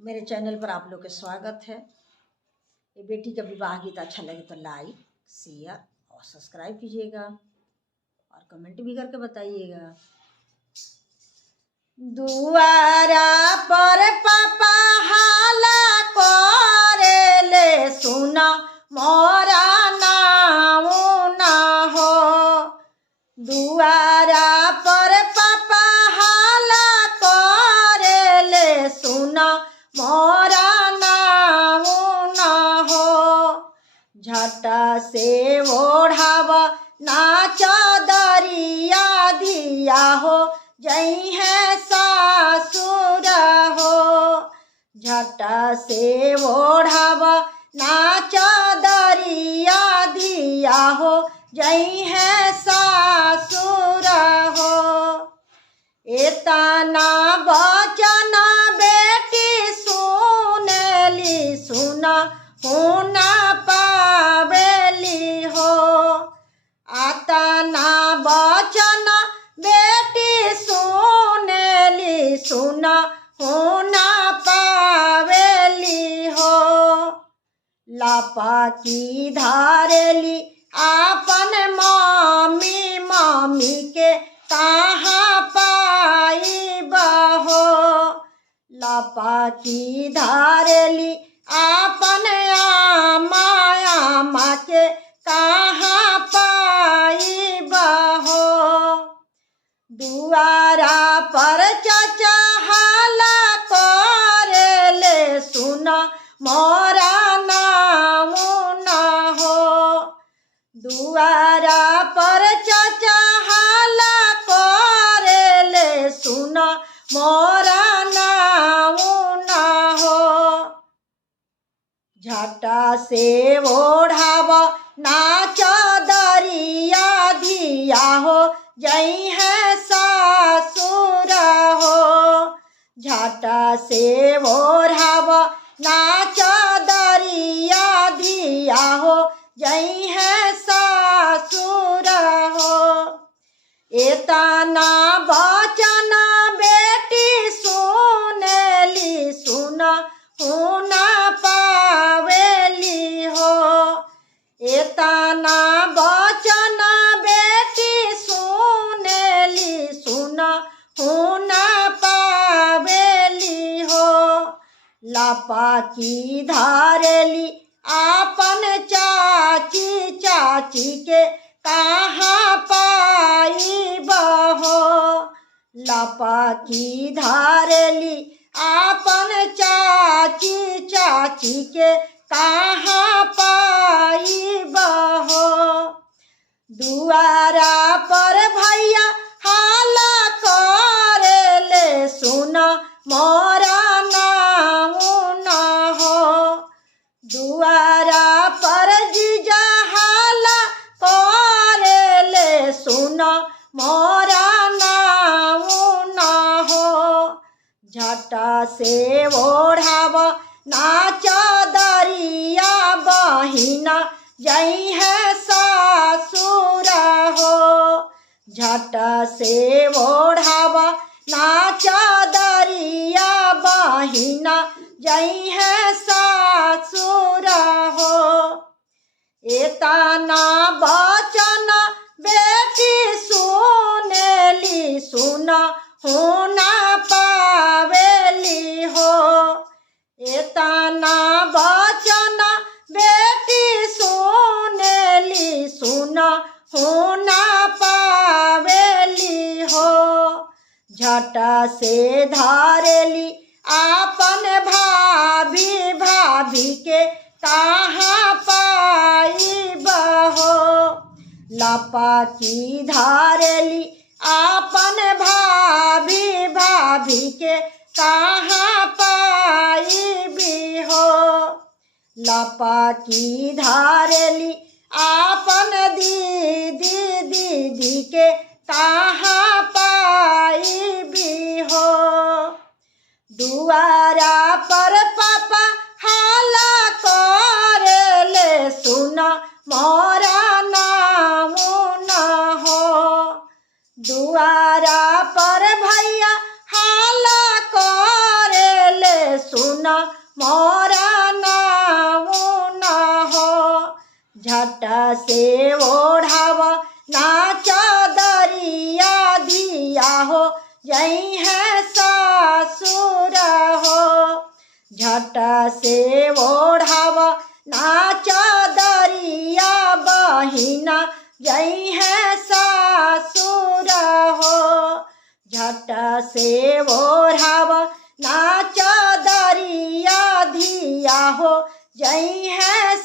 मेरे चैनल पर आप लोग का स्वागत है। ये बेटी का विवाह गीत अच्छा लगे तो लाइक, शेयर और सब्सक्राइब कीजिएगा और कमेंट भी करके बताइएगा। दुआरा पर पापा हाला करेले सुना मोरा नाम ना हो। दुआरा पर पापा हाला करेले सुना मोरा नाम ना हो। झटा से ओढ़ाव ना चादरिया दिया हो जई है सासुर हो। झटा से ओढ़ाव ना चादरिया दिया हो जई है सासुर हो। एतना बचन बेटी सुनेली सुना होना पावेली हो। आतना बचन बेटी सुनेली सुना होना पावेली हो। लापा की धारेली आपन मम्मी मम्मी के कहाँ पाई बहो। लापा की धारेली आपन आमा आमा के कहाँ पाई बहो। दुआरा पर चाचा हाला करेले सुना मोरा नाम ना हो। दुआरा पर चाचा हाला करेले सुना मोरा नाम ना हो। झटा से ओढ़ाव ना चादरिया दिया हो जई है सासुर हो। झटा से ओढ़ाव ना चादरिया दिया हो जई है सासुर हो। एतना बचन बेटी सुनेली सुना होना पावेली हो। एतना बचन बेटी सुनेली सुना होना पावेली हो। लापा की धारेली आपन चाची चाची के कहाँ पाई बहो। लापा की धारेली आपन चाची चाची के कहाँ पाई बहो। दुआरा पर भैया हाला करेले सुना मोरा नाम ना हो। दुआरा पर जीजा हाला करेले सुना मोरा नाम ना हो। झटा से ओढ़ाव ना चादरिया बहिना जई है सासुर हो। झटा से ओढ़ाव ना चादरिया बहिना जई है सासुर हो। एतना बचन बेटी सुनेली सुना होना पावेली हो। एतना बचन बेटी सुनेली सुना होना पावेली हो। झटा से धारेली आपन भाभी भाभी के कहाँ पाई बहो। लापा की धारेली आपन भाभी भाभी के कहाँ पाई भी हो। लापा की धारेली आपन दीदी दीदी के कहाँ पाई भी हो। दुआरा पर पापा हाला करेले सुना मोरा नाम ना हो। दुआरा पर भैया हाला करेले सुना सुना मोरा नाऊ ना हो। झट से ओढ़ाव ना चादरिया दिया हो जई है सासुर हो। झट से ओढ़ाव ना चादरिया बहिना जई है सासुर हो। झट से ओढ़ाव ना चादरिया धिया हो जई है